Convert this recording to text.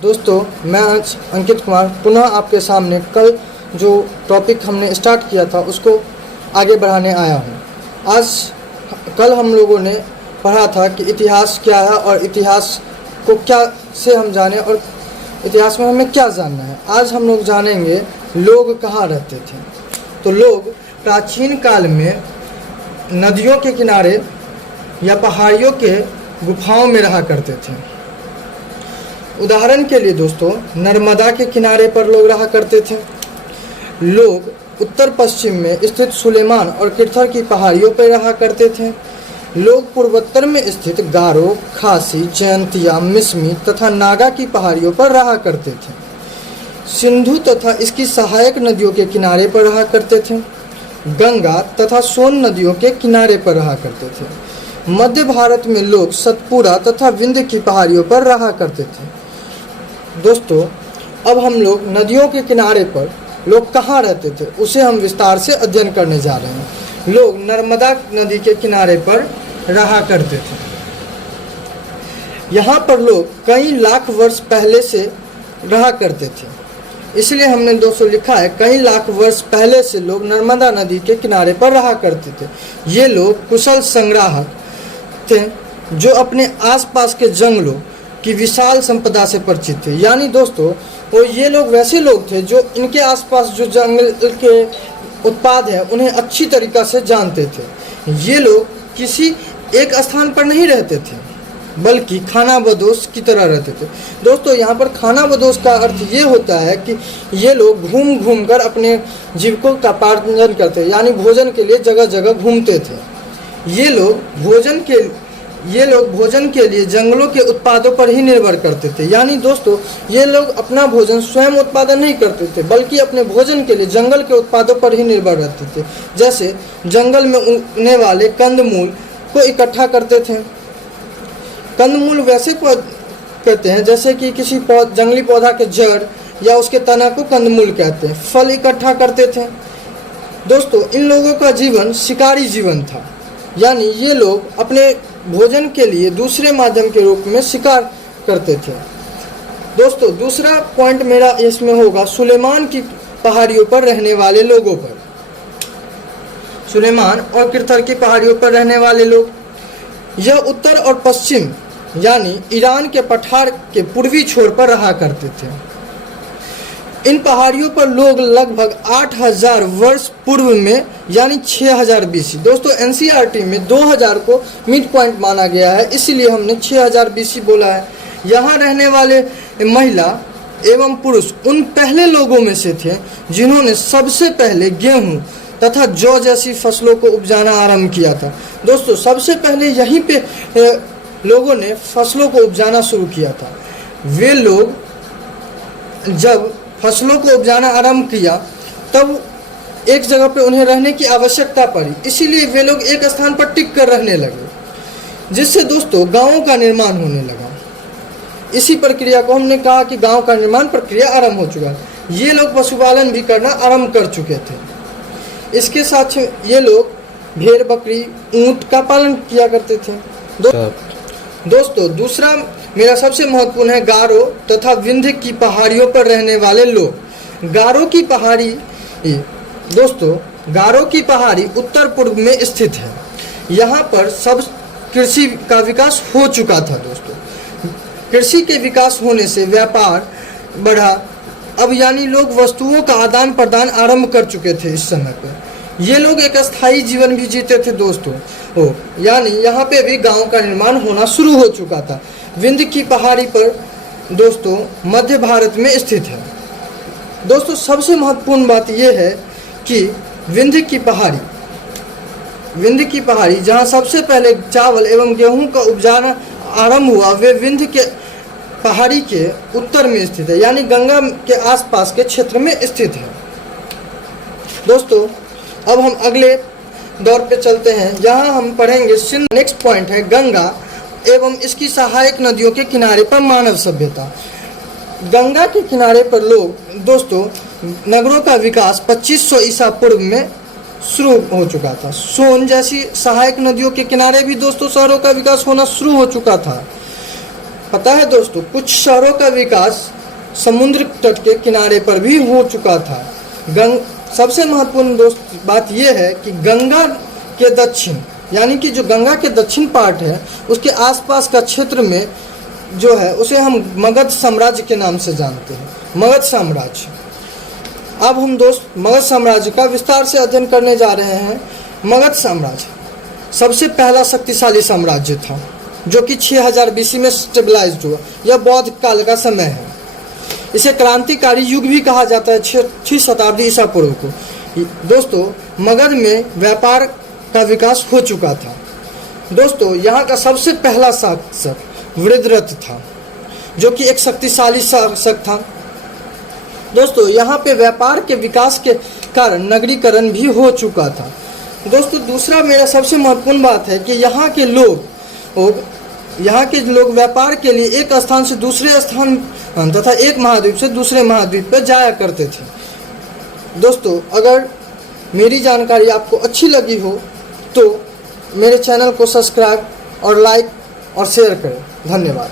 दोस्तों, मैं आज अंकित कुमार पुनः आपके सामने कल जो टॉपिक हमने स्टार्ट किया था उसको आगे बढ़ाने आया हूँ। कल हम लोगों ने पढ़ा था कि इतिहास क्या है और इतिहास को क्या से हम जाने और इतिहास में हमें क्या जानना है। आज हम लोग जानेंगे लोग कहाँ रहते थे। तो लोग प्राचीन काल में नदियों के किनारे या पहाड़ियों के गुफाओं में रहा करते थे। उदाहरण के लिए दोस्तों, नर्मदा के किनारे पर लोग रहा करते थे। लोग उत्तर पश्चिम में स्थित सुलेमान और किरथर की पहाड़ियों पर रहा करते थे। लोग पूर्वोत्तर में स्थित गारो, खासी, जयंतिया, मिसमी तथा नागा की पहाड़ियों पर रहा करते थे। सिंधु तथा इसकी सहायक नदियों के किनारे पर रहा करते थे। गंगा तथा सोन नदियों के किनारे पर रहा करते थे। मध्य भारत में लोग सतपुरा तथा विंध्य की पहाड़ियों पर रहा करते थे। दोस्तों, अब हम लोग नदियों के किनारे पर लोग कहाँ रहते थे उसे हम विस्तार से अध्ययन करने जा रहे हैं। लोग नर्मदा नदी के किनारे पर रहा करते थे। यहाँ पर लोग कई लाख वर्ष पहले से रहा करते थे, इसलिए हमने दोस्तों लिखा है कई लाख वर्ष पहले से लोग नर्मदा नदी के किनारे पर रहा करते थे। ये लोग कुशल संग्राहक थे जो अपने आसपास के जंगलों की विशाल संपदा से परिचित थे। यानी दोस्तों, वो ये लोग वैसे लोग थे जो इनके आसपास जो जंगल के उत्पाद हैं उन्हें अच्छी तरीक़ा से जानते थे। ये लोग किसी एक स्थान पर नहीं रहते थे बल्कि खानाबदोश की तरह रहते थे। दोस्तों, यहाँ पर खानाबदोश का अर्थ ये होता है कि ये लोग घूम घूम कर अपने जीविकों का पालन करते, यानी भोजन के लिए जगह जगह घूमते थे। ये लोग भोजन के लिए जंगलों के उत्पादों पर ही निर्भर करते थे। यानी दोस्तों, ये लोग अपना भोजन स्वयं उत्पादन नहीं करते थे बल्कि अपने भोजन के लिए जंगल के उत्पादों पर ही निर्भर रहते थे। जैसे जंगल में उगने वाले कंदमूल को इकट्ठा करते थे। कंदमूल वैसे कहते हैं जैसे कि किसी जंगली पौधा के जड़ या उसके तना को कंदमूल कहते हैं। फल इकट्ठा करते थे। दोस्तों, इन लोगों का जीवन शिकारी जीवन था, यानी ये लोग अपने भोजन के लिए दूसरे माध्यम के रूप में शिकार करते थे। दोस्तों, दूसरा पॉइंट मेरा इसमें होगा सुलेमान की पहाड़ियों पर रहने वाले लोगों पर। सुलेमान और किरथर की पहाड़ियों पर रहने वाले लोग, यह उत्तर और पश्चिम यानी ईरान के पठार के पूर्वी छोर पर रहा करते थे। इन पहाड़ियों पर लोग लगभग 8000 वर्ष पूर्व में यानी 6000 बीसी। दोस्तों, एनसीईआरटी में 2000 को मिड पॉइंट माना गया है, इसीलिए हमने 6000 बीसी बोला है। यहाँ रहने वाले महिला एवं पुरुष उन पहले लोगों में से थे जिन्होंने सबसे पहले गेहूँ तथा जौ जैसी फसलों को उपजाना आरंभ किया था। दोस्तों, सबसे पहले यहीं पे लोगों ने फसलों को उपजाना शुरू किया था। वे लोग जब फसलों को उपजाना आरंभ किया तब एक जगह पे उन्हें रहने की आवश्यकता पड़ी, इसीलिए वे लोग एक स्थान पर टिक कर रहने लगे, जिससे दोस्तों गांवों का निर्माण होने लगा। इसी प्रक्रिया को हमने कहा कि गांव का निर्माण प्रक्रिया आरंभ हो चुका है। ये लोग पशुपालन भी करना आरंभ कर चुके थे। इसके साथ ये लोग भेड़, बकरी, ऊंट का पालन किया करते थे। दोस्तों, दूसरा मेरा सबसे महत्वपूर्ण है गारो तथा विंध्य की पहाड़ियों पर रहने वाले लोग। गारो की पहाड़ी, दोस्तों गारो की पहाड़ी उत्तर पूर्व में स्थित है। यहाँ पर सब कृषि का विकास हो चुका था। दोस्तों, कृषि के विकास होने से व्यापार बढ़ा। अब यानी लोग वस्तुओं का आदान प्रदान आरंभ कर चुके थे। इस समय पर ये लोग एक अस्थायी जीवन भी जीते थे। दोस्तों, यानी यहाँ पे भी गांव का निर्माण होना शुरू हो चुका था। विंध्य की पहाड़ी पर दोस्तों मध्य भारत में स्थित है। दोस्तों, सबसे महत्वपूर्ण बात यह है कि विंध्य की पहाड़ी जहाँ सबसे पहले चावल एवं गेहूं का उपजाना आरंभ हुआ, वे विंध्य के पहाड़ी के उत्तर में स्थित है, यानी गंगा के आसपास के क्षेत्र में स्थित है। दोस्तों, अब हम अगले दौर पे चलते हैं। यहाँ हम पढ़ेंगे सिंध। नेक्स्ट पॉइंट है गंगा एवं इसकी सहायक नदियों के किनारे पर मानव सभ्यता। गंगा के किनारे पर लोग, दोस्तों नगरों का विकास 2500 ईसा पूर्व में शुरू हो चुका था। सोन जैसी सहायक नदियों के किनारे भी दोस्तों शहरों का विकास होना शुरू हो चुका था। पता है दोस्तों, कुछ शहरों का विकास समुद्र तट के किनारे पर भी हो चुका था। सबसे महत्वपूर्ण दोस्त बात यह है कि गंगा के दक्षिण, यानी कि जो गंगा के दक्षिण पार्ट है उसके आसपास का क्षेत्र में जो है उसे हम मगध साम्राज्य के नाम से जानते हैं, मगध साम्राज्य। अब हम दोस्त मगध साम्राज्य का विस्तार से अध्ययन करने जा रहे हैं। मगध साम्राज्य सबसे पहला शक्तिशाली साम्राज्य था जो कि 6000 BC में स्टेबलाइज्ड हुआ। यह बौद्ध काल का समय है। इसे क्रांतिकारी युग भी कहा जाता है, 6वीं शताब्दी ईसा पूर्व को। दोस्तों मगध में व्यापार का विकास हो चुका था। दोस्तों यहाँ का सबसे पहला शासक वृद्धरथ था जो कि एक शक्तिशाली शासक था। दोस्तों यहाँ पे व्यापार के विकास के कारण नगरीकरण भी हो चुका था। दोस्तों दूसरा मेरा सबसे महत्वपूर्ण बात है कि यहाँ के लोग व्यापार के लिए एक स्थान से दूसरे स्थान तथा एक महाद्वीप से दूसरे महाद्वीप पर जाया करते थे। दोस्तों अगर मेरी जानकारी आपको अच्छी लगी हो तो मेरे चैनल को सब्सक्राइब और लाइक और शेयर करें। धन्यवाद।